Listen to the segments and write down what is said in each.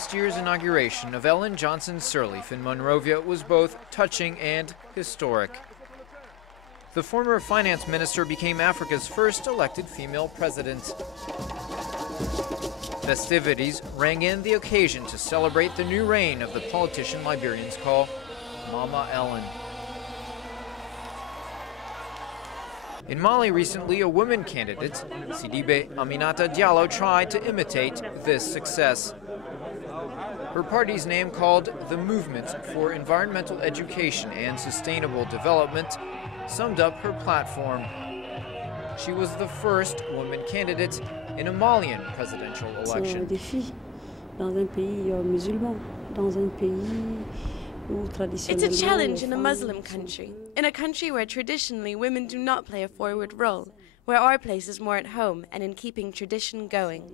last year's inauguration of Ellen Johnson-Sirleaf in Monrovia was both touching and historic. The former finance minister became Africa's first elected female president. Festivities rang in the occasion to celebrate the new reign of the politician Liberians call Mama Ellen. In Mali recently, a woman candidate, Sidibe Aminata Diallo, tried to imitate this success. Her party's name, called the Movement for Environmental Education and Sustainable Development, summed up her platform. She was the first woman candidate in a Malian presidential election. It's a challenge in a Muslim country, in a country where traditionally women do not play a forward role, where our place is more at home and in keeping tradition going.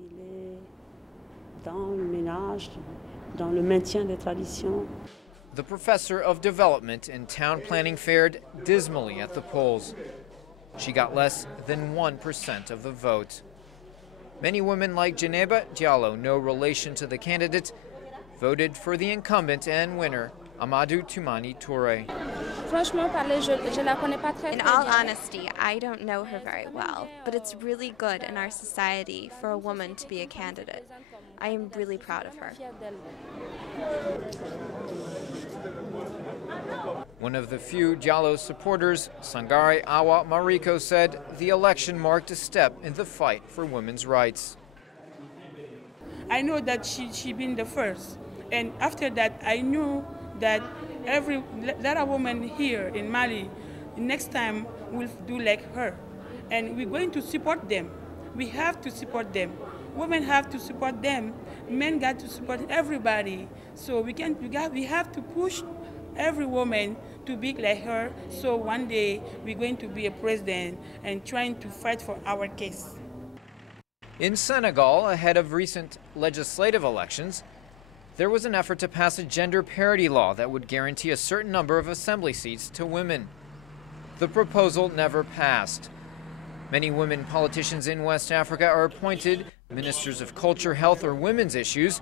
The professor of development and town planning fared dismally at the polls. She got less than 1% of the vote. Many women like Janeba Diallo, no relation to the candidate, voted for the incumbent and winner, Amadou Toumani Touré. In all honesty, I don't know her very well, but it's really good in our society for a woman to be a candidate. I am really proud of her. One of the few Diallo supporters, Sangare Awa Mariko, said the election marked a step in the fight for women's rights. I know that she been the first, and after that I knew that there are women here in Mali, next time will do like her. And we're going to support them. We have to support them. Women have to support them. Men got to support everybody. So we have to push every woman to be like her. So one day we're going to be a president and trying to fight for our case. In Senegal, ahead of recent legislative elections, there was an effort to pass a gender parity law that would guarantee a certain number of assembly seats to women. The proposal never passed. Many women politicians in West Africa are appointed ministers of culture, health, or women's issues,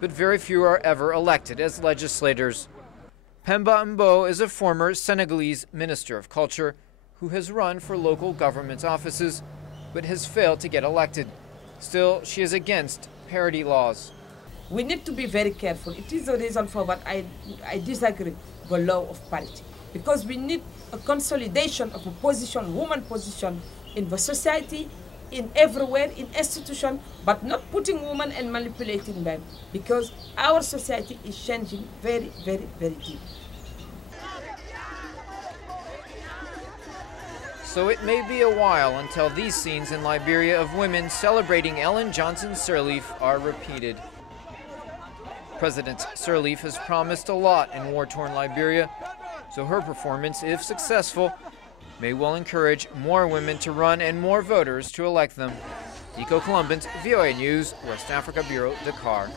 but very few are ever elected as legislators. Pemba Mbo is a former Senegalese minister of culture who has run for local government offices, but has failed to get elected. Still, she is against parity laws. We need to be very careful. It is the reason for what I disagree with the law of parity. Because we need a consolidation of a position, woman position in the society, in everywhere, in institution, but not putting women and manipulating them. Because our society is changing very, very, very deep. So it may be a while until these scenes in Liberia of women celebrating Ellen Johnson-Sirleaf are repeated. President Sirleaf has promised a lot in war-torn Liberia, so her performance, if successful, may well encourage more women to run and more voters to elect them. Nico Columbans, VOA News, West Africa Bureau, Dakar.